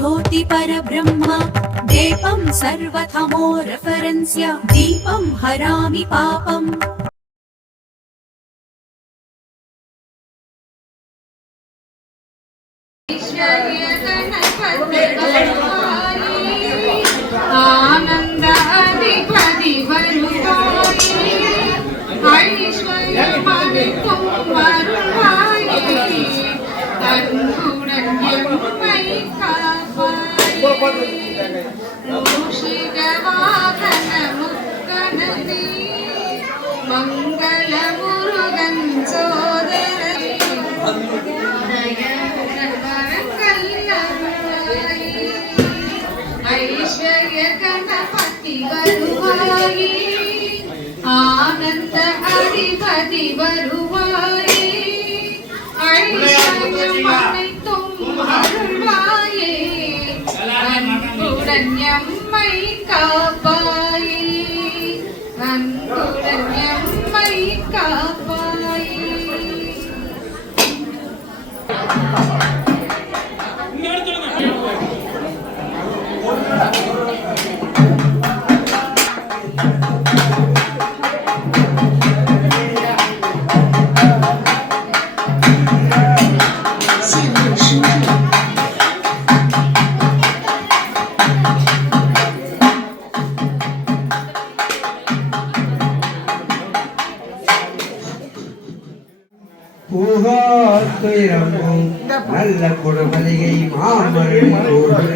ज्योति परब्रह्म दीपं सर्वतमो रेफरेन्स्य दीपं हरामि पापम् आनंद अधिपति वरुवाये ऐश्वर्यमनितुम वरुवाये तन्नुडन यम्मै कापाये मूषिकवाहन मुक्कनदे मंगल मुरुगन सोदररे ऐश्वर्य गणपति वरुवाये आनंद अधिपति वरुवाये ऐश्वर्यमनितुम वरुवाये अன்புடன் எம்மை காப்பாயே அன்புடன் எம்மை காப்பாயே நல்ல குடமலிகை மாமருக்கும்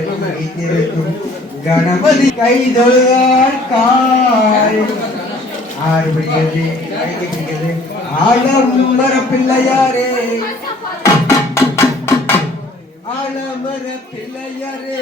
கணபதி கைதொழுதார் காய் ஆறு பிடிக்கிறது கைக்கு பிடிக்கிறது ஆலமர பிள்ளையாரே ஆலமர பிள்ளையாரே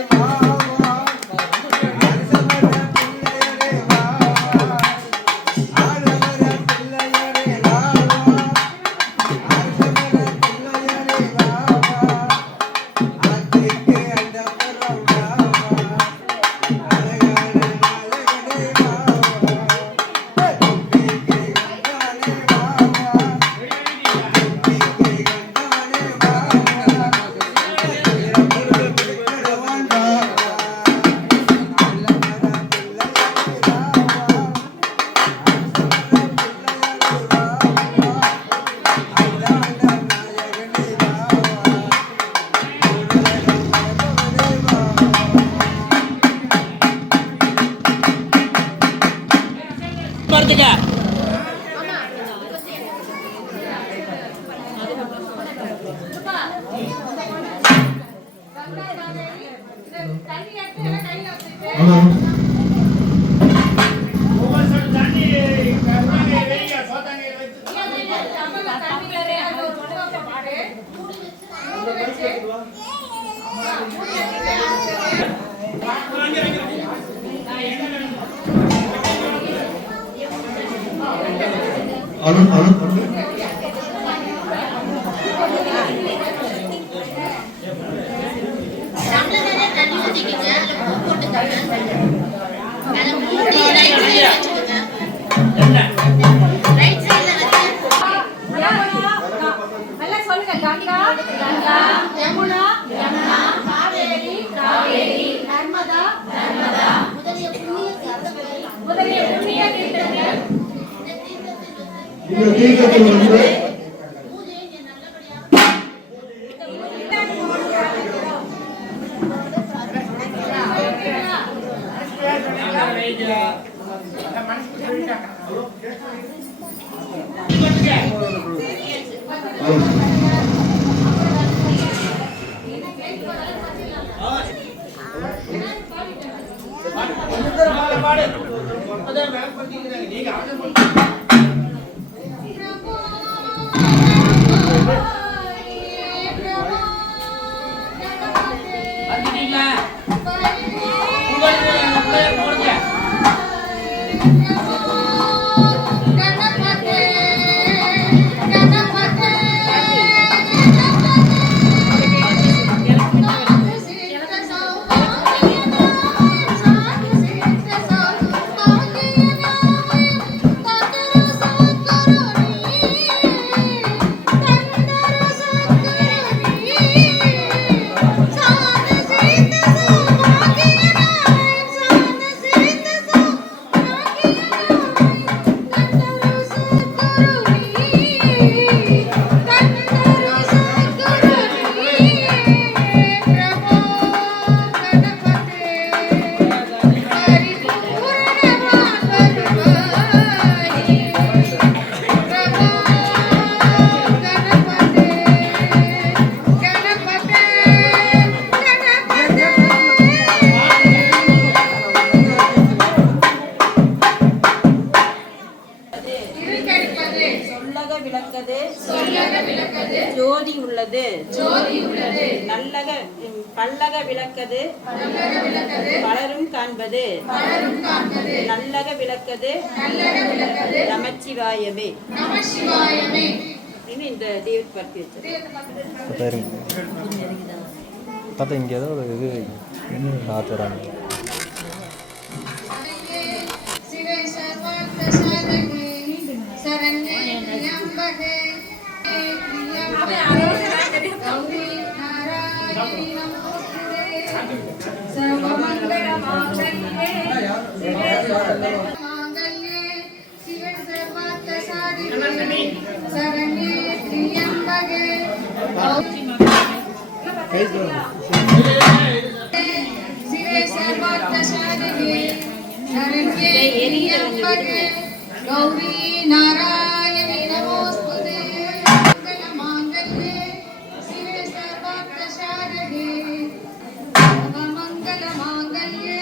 गंगा गंगा यमुना यमुना कावेरी कावेरी नर्मदा नर्मदा முதலிய புண்ணிய தீர்த்தங்கள் இந்த தீர்த்தத்தில் வந்து பூஜையை நல்லபடியாக சொல்லக விளக்கது ஜோதி உள்ளது நல்லக பல்லக விளக்கது பலரும் காண்பது நல்லக விளக்கது நமச்சிவாயமே அப்படின்னு இந்த தெய்வத்தை பற்றி வச்சு தாத்தா இங்கே ஏதோ ஒரு இது பார்த்து வராங்க. गौरी नारायणी नमोस्तुते मंगलमांगल्ये शिवे सर्वार्थसाधके सर्वमंगलमांगल्ये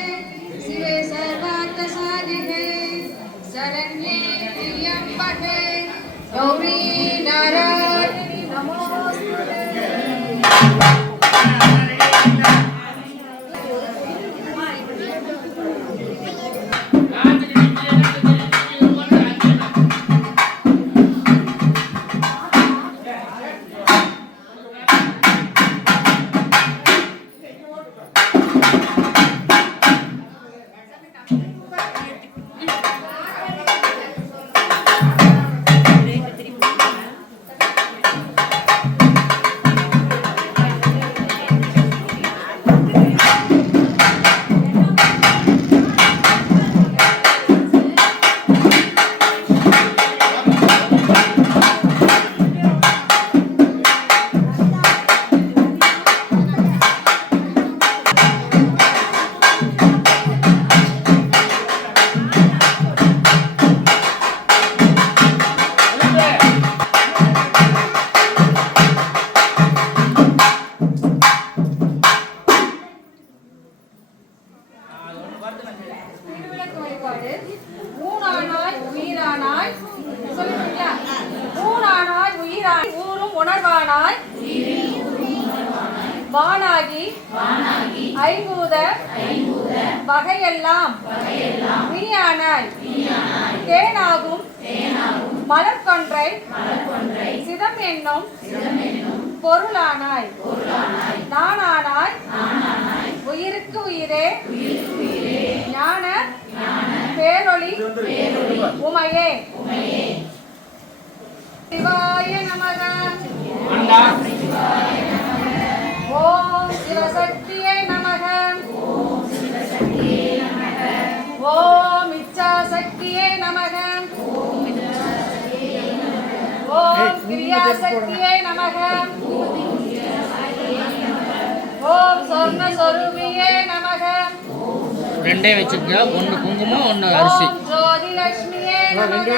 शिवे सर्वार्थसाधके शरण्ये त्र्यंबके गौरी नारायणी नमोस्तुते ஊனானாய் உயிரானாய் சொல்லுங்க. ஊனானாய் உயிராய் ஊரும் உணர்வானாய் வானாகி ஐம்பூத வகையெல்லாம் நீயானாய் தேனாகும் மலர்கொன்றை சிதம் என்னும் பொருளானாய் நானானாய் உயிருக்கு உயிரே ஞான பேரொளி உமையே சிவாய நமக ஓம் சிவசக்தியே நமக ஓம் இச்சாசக்தியே நமக ஓம் கிரியாசக்தியே நமக ஓம் சொர்ணஸ்வரூபியே நமக ரெண்டே வச்சுக்கோங்க, ஒன்று குங்குமம் ஒன்று அரிசி. ஓம் ஜோதிலட்சுமியே நமக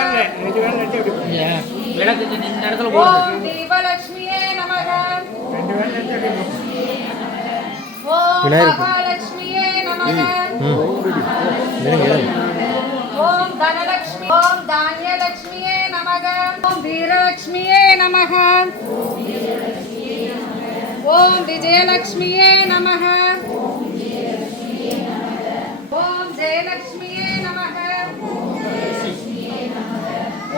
விளக்குக்கு இந்த இடத்துல ஓம் தீபலட்சுமியே நமக ஓம் மகாலட்சுமியே நமக ஓம் தனலட்சுமி ஓம் தானியலட்சுமியே நமக ஓம் வீரலட்சுமியே நமக ஓம் விஜயலட்சுமியே நமக ஓம் ஜெயலட்சுமியே நமக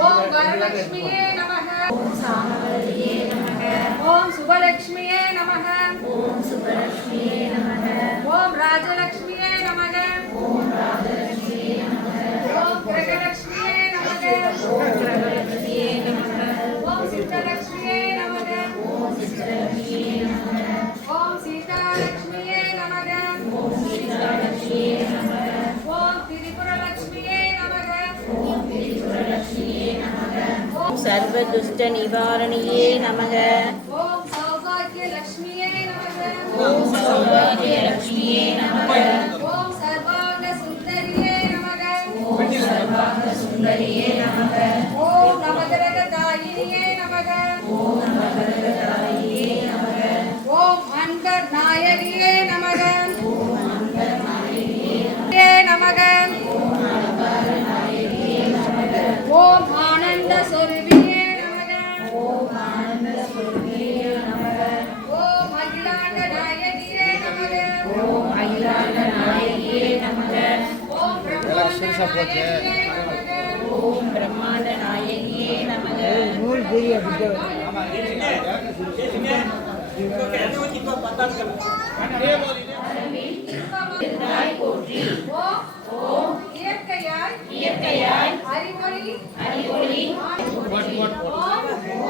ஓம் வரலட்சுமியே நமக ஓம் சுபலட்சுமியே நமக ஓம் ராஜலட்சுமியே நமக ஓம் கிரகலட்சுமியே நமக ஓம் சித்தலட்சுமியே நமக ஓம் சீதாலட்சுமியே நமக ஓம் திரிபுரலட்சுமியே நமக ஓம் சர்வதுஷ்ட நிவாரணியே நமக ஓம் சௌபாகியலட்சுமியே நமக ஓம் சௌபாகியலட்சுமியே நமக ஓம் சர்வாங்க சுந்தரியே நமக சுந்தரியே நமக ஓம் நவகிரகதாயினியே நமக ஓம் அன்பர் நாயகியே நமக நமக ஓம் ஆனந்த சொருபியே நமக பெருசா போச்சு. ஓம் பிரம்மாண்ட நாயகியே நமக. போற்றி. ஓம் இயற்கையாய் அறிவொளி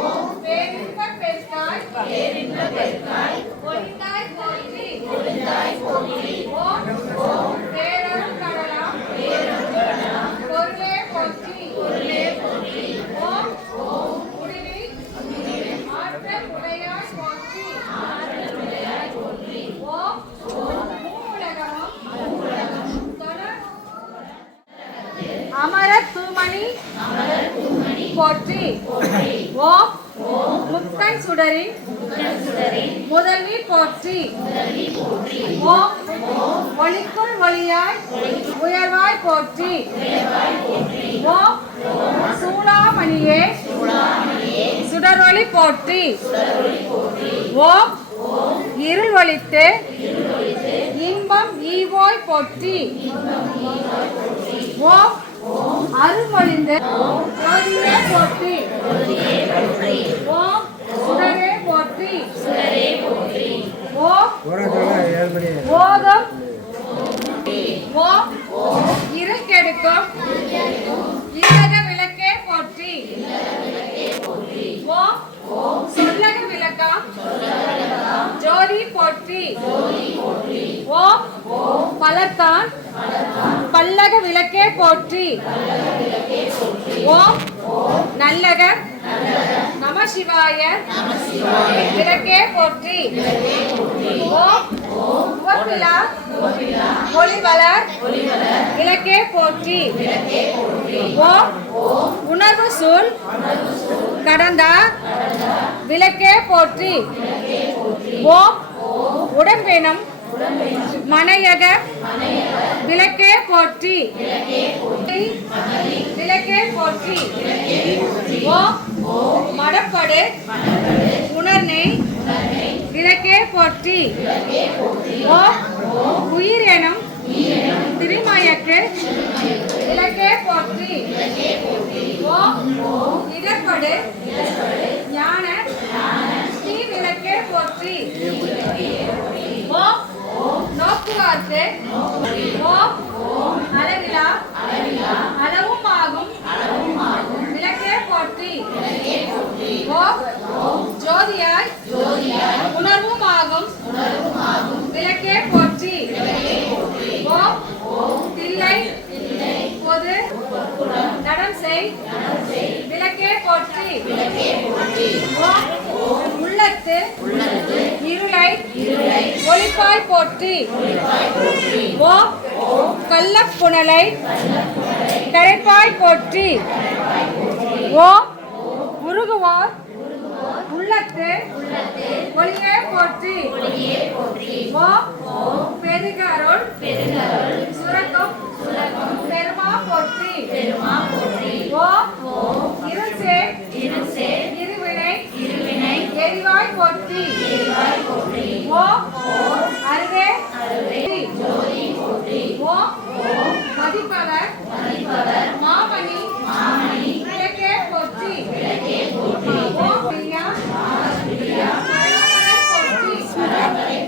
ஓம் பேரின்பப் பெருக்காய் ஒளிந்தாய் போற்றி. ஓம் பேரருள் கடலாம் பொருளே போற்றி. ஓம் முடிவி ஆற்றல் உடையாய் போற்றி. ஓம் மூவுலகமும் தொடர் அமரத் தூமணி போற்றி. ஓம் முத்தன் சுடரின் முதல்வி போற்றி. ஓம் ஒளிக்குள் ஒளியாய் உயர்வாய் போற்றி. ஓம் சூடாமணியே சுடரொளி போற்றி. ஓம் இருள் ஒளித்து இன்பம் ஈவோய் போற்றி. ஓம் அருள்மொழிந்து ஜோதியே போற்றி. ஓம் சுடரே போற்றி. ஓம் போகம் ஓம் இருக்கெடுக்கும் இல்லக விளக்கே போற்றி. ஓம் சொல்லக விளக்கம் ஜோதி போற்றி. ஓம் பலத்தான் பல்லக விளக்கே போற்றி. ஓம் நல்லக நம சிவாய விளக்கே போற்றி. ஓம் உவப்பிலா ஒளிவளர் விளக்கே போற்றி. ஓம் உணர்வு சூழ் கடந்த விளக்கே போற்றி. ஓம் உடம்பெனும் மனையக விளக்கே போற்றி. விளக்கே போற்றி. ஓம் மடப்படு உணர்நெய் விளக்கே போற்றி. ஓம் உயிர் எனும் திருமயக்கு விளக்கே போற்றி. ஓம் இடப்படு ஞான ஸ்ரீ விளக்கே போற்றி. ஓம் நோக்குவார்க்கு ஓம் அளவிலா அளவும் ஆகும் விளக்கே போற்றி. ஓம் ஜோதியாய் உணர்வும் ஆகும் விளக்கே போற்றி. ஓம் தில்லை பொது நடம் செய் விளக்கே போற்றி. ஓம் உள்ளத்து இருளை ஒளிப்பாய் போற்றி. ஓம் கள்ளப்புணலை கரைப்பாய் போற்றி. ஓம் உருகுவார் உள்ளத்து ஒளியே போற்றி. ஓம் பெருகருள் சுரக்கும் பெருமா போற்றி. ஓம் இருசே இருவினை எரிவாய் போற்றி. ஓம் அருவே ஓம் மதிப்பவர் மாமணி விளக்கே போற்றி. ஓம் பிரியா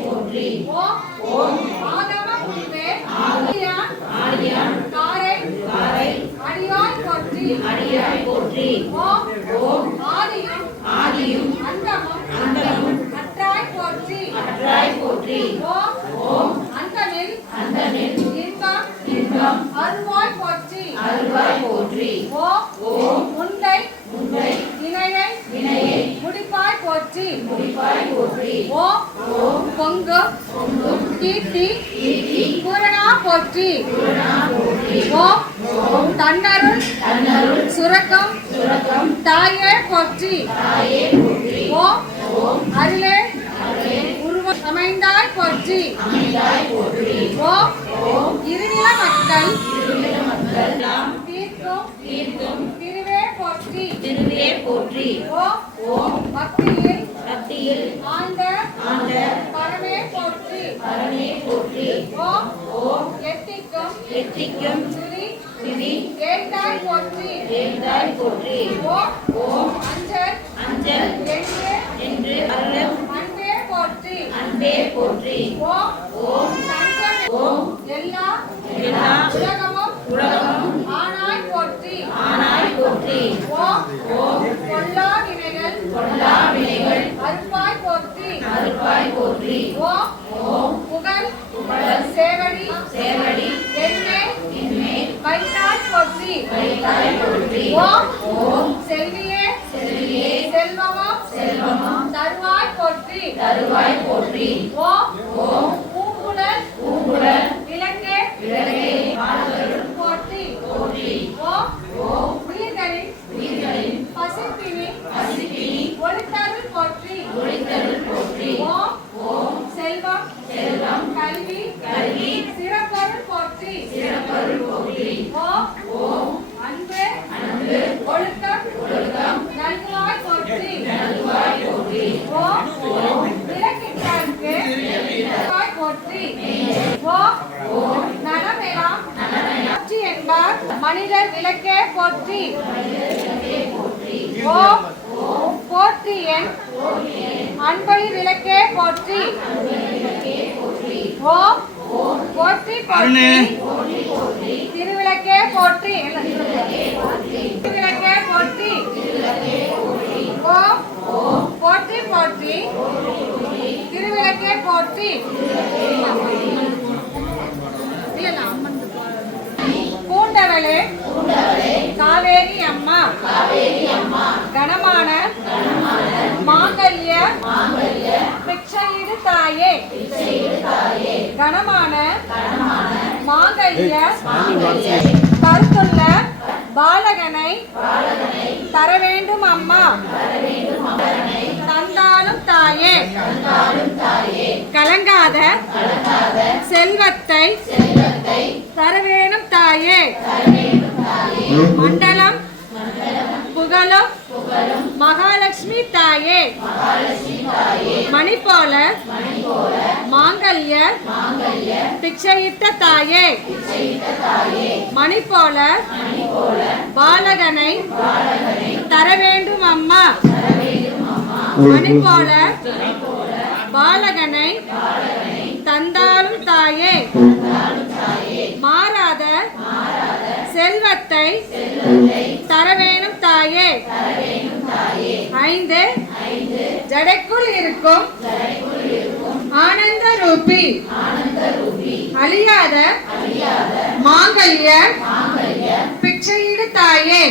போற்றி. ஓம் ஆதம குருவே ஆடியான் காரை அடியாய் போற்றி. ஓம் ஆதியும் அந்தமும் அற்றாய் போற்றி. ஓம் அந்தமில் இன்பம் அருவாய் போற்றி. ஓம் முன்னை வினையை முடிப்பாய் போற்றி. ஓம் பொங்கு கீர்த்தி பூரணா போற்றி. ஓம் தன்னருள் சுரக்கம் தாயே போற்றி. ஓம் அருளே உருவம் அமைந்தாய் போற்றி. ஓம் இருநில மக்கள் தீர்க்கும் திருவே போற்றி. ஓம் பக்தியில் ஆண்ட பரமே போற்றி. ஓம் எத்திக்கும் ஏந்தாய் போற்றி ஓம் அஞ்சல் என்று அன்பே போற்றி ஓம் தஞ்சம் எல்லா உலகமும் ஆனாய் போற்றி ஓம் பொல்லா வினைகள் அறுப்பாய் போற்றி ஓம் புகழ் சேவடி என்னே வைத்தாய் போற்றி ஓம் செல்வியே செல்வமும் தருவாய் போற்றி ஓம் பூங்குழல் விளக்கே போற்றி ஓம் உயிர்களின் பசிப்பினி ஒளித்தருள் போற்றி ஓம் செல்வம் கல்வி சிறப்பருள் போற்றி ஓம் அன்பு ஒழுக்கம் நல்குவாய் போற்றி ஓம் விளக்கிட்டாருக்கு போற்றி ஓம் நலமெலாம் என்பார் மனிதர் விளக்கே போற்றி ஓம் போற்றி என் அன்பொழி விளக்கே போற்றி ஓம் போற்றி திருவிளக்கே போற்றி திருவிளக்கே போற்றி ஓம் போற்றி திருவிளக்கே போற்றி பூண்டவளே காவேரி அம்மா கனமான மாங்கல்ய பிச்சையிடு தாயே கனமான மாங்கல்ய கருத்துள்ள பாலகனை தர வேண்டும் அம்மா தந்தாலும் தாயே கலங்காத செல்வத்தை தர வேணும் தாயே மண்டலம் புகழும் மகாலட்சுமி தாயே மணி போல மாங்கல்ய பிச்சையிட்ட தாயே மணி போல பாலகனை தர வேண்டும் அம்மா மணி போல பாலகனை தந்தாலும் தாயே மாறாத செல்வத்தை தர வேணும் தாயே ஐந்து ஜடைக்குள் இருக்கும் ஆனந்த ரூபி அழியாத மாங்கல்ய பிச்சையிடு தாயே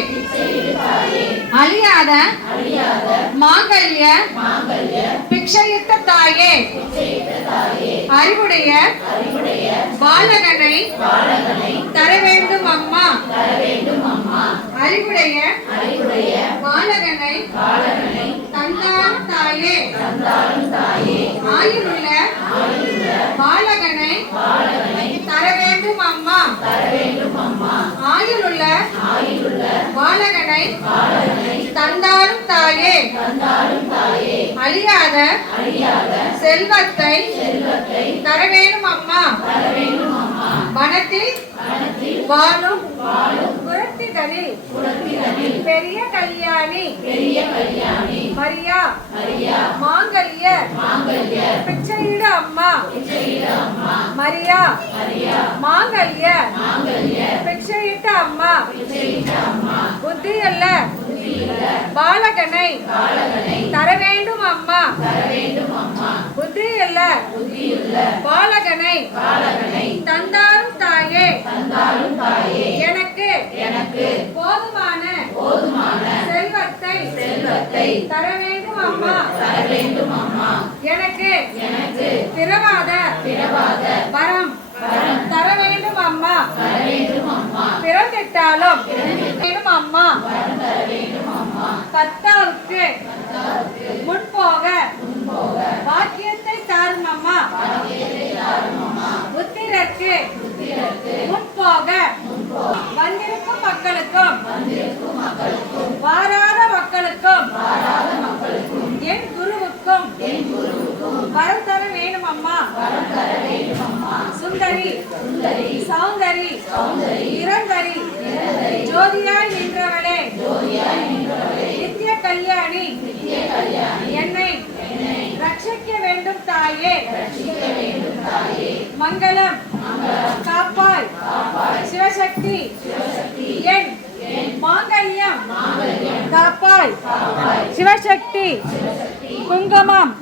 அழியாத மாங்கல்ய பிச்சையிட்ட தாயே அறிவுடைய பாலகனை தர வேண்டும் அம்மா அறிவுடைய பாலகனை தந்தாலும் தாயே ஆயுளுள்ள பாலகனை தர வேண்டும் அம்மா ஆயுளுள்ள பாலகனை தந்தாலும் தாயே அழியாத செல்வத்தை தர வேண்டும் அம்மா வனத்தில் வாழும் குரத்திகளில் பெரிய கல்யாணி மரியா மாங்கல்ய பிச்சையிடு அம்மா மரியா மாங்கல்ய பிச்சையிட்ட அம்மா புத்தியுள்ள பாலகனை தர வேண்டும் அம்மா புத்தியுள்ள பாலகனை தந்தாலும் தாயே எனக்கு போதுமான செல்வத்தை தர வேண்டும் அம்மா எனக்கு பிறவாத வரம் தர வேண்டும் அம்மா பிறந்திட்டாலும் வேண்டும் அம்மா கர்த்தாவுக்கு முன்போக பாக்கியத்தை தாரும் அம்மா புத்திரருக்கு முன்போக வந்திருக்கும் மக்களுக்கும் வாராத மக்களுக்கும் என் குருவுக்கும் வரம் தர வேணும் அம்மா சுந்தரி சௌந்தரி நிரந்தரி ஜோதியாய் நின்றவளே நித்திய கல்யாணி என்னை ரட்சிக்க வேண்டும் தாயே மங்களம் காப்பாய் சிவசக்தி என் மாங்கல்யம் காப்பாய் சிவசக்தி குங்குமம்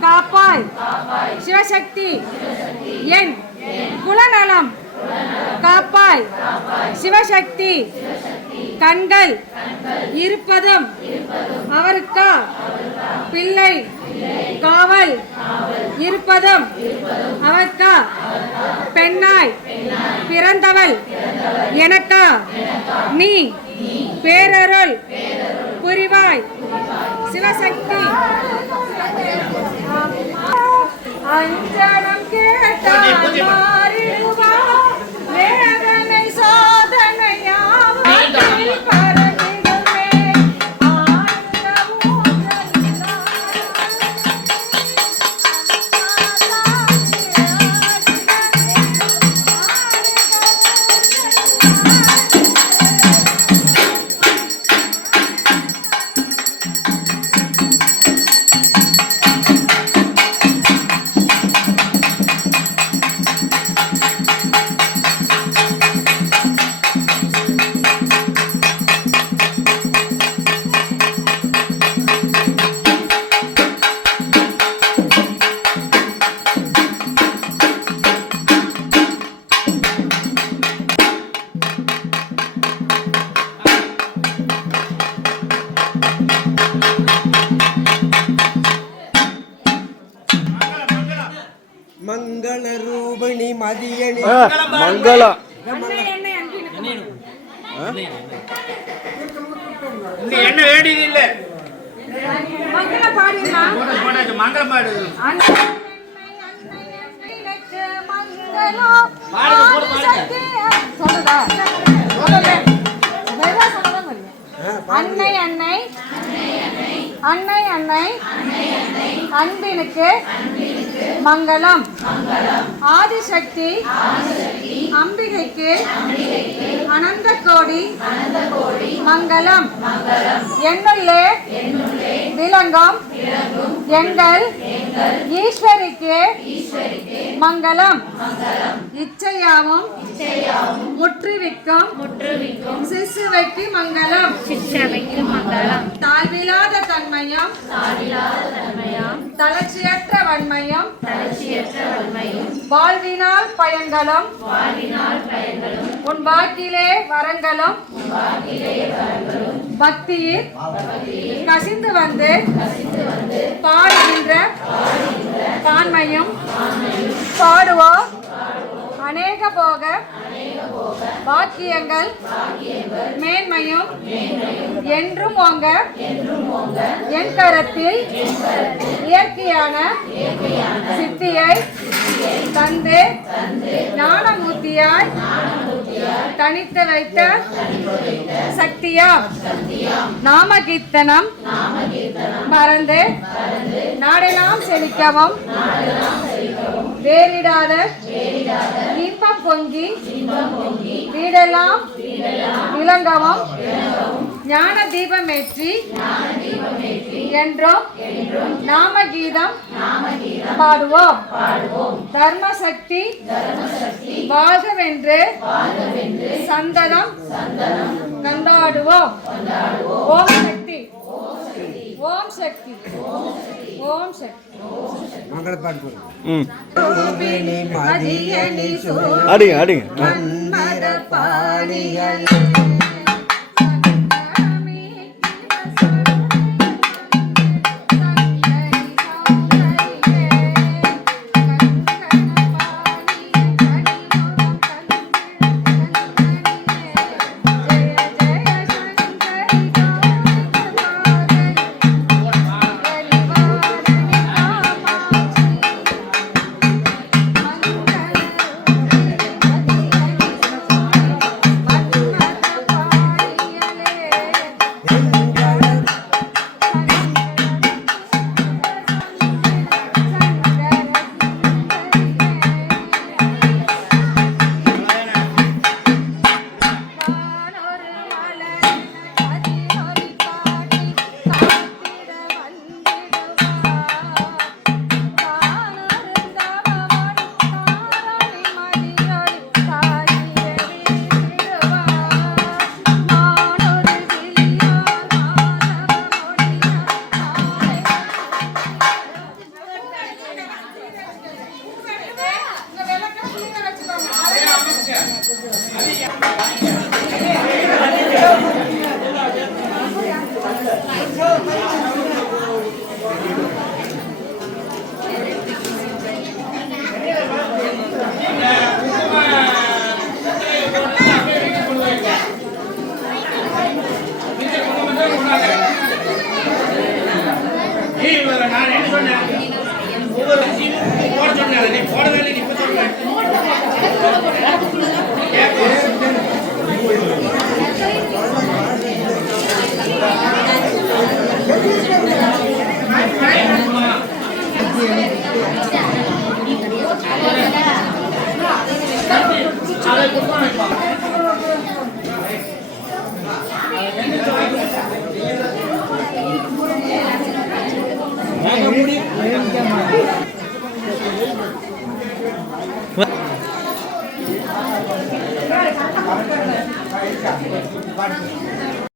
காப்பாய் சிவசக்தி என் குலநலம் காப்பாய் சிவசக்தி கண்கள் இருப்பதும் அவருக்கா பிள்ளை காவல் இருப்பதும் அவர்க்கா பெண்ணாய் பிறந்தவள் எனக்கா நீ பேரருள் புரிவாய் சிவசக்தி அஞ்சனம் கேட்டால் மாறிடுவா வேதனை சோதனையாவதில் பரவிடுமே ஆனந்த மங்கள ரூபிணி மதியணி மங்களம் என்ன வேண்டியது இல்ல மங்களம் பாடிடலாம் மங்களம் பாடு அன்னை அன்னை அன்னை அன்னை அன்பினுக்கு மங்களம் ஆதிசக்தி அம்பிகைக்கு அனந்த கோடி மங்களம் என்னுள்ளே விளங்கும் எங்கள் ஈஸ்வரிக்கு மங்களம் இச்சையாவும் முற்றுவிக்கும் சிசுவைக்கு மங்களம் தாழ்விலாத தன்மையும் தளர்ச்சியற்ற வன்மையும் வாழ்வினால் பயன்களும் உன் வாக்கிலே வரங்களும் பக்தியில் கசிந்து வந்து பாடுகின்ற பான்மையும் பாடுவோம் அநேக போக பாக்கியங்கள் மேன்மையும் என்றும் ஓங்க என் கரத்தில் இயற்கையான சித்தியை தந்து ஞானமூர்த்தியாய் தனித்து வைத்த சக்தியா நாமகீர்த்தனம் மறந்து நாடெல்லாம் செழிக்கவும் வேறிடாத இன்பம் பொங்கி வீடெல்லாம் விளங்கவும் ஞான தீபமேற்றி என்றும் நாமகீதம் பாடுவோம் தர்மசக்தி வாழ்கவென்று சந்தனம் கண்டாடுவோம் ஓம் சக்தி ஓம் சக்தி ஓம் சக்தி மங்கள பாட்டு அடிங்க அடிங்க மன்மத பாணிகள்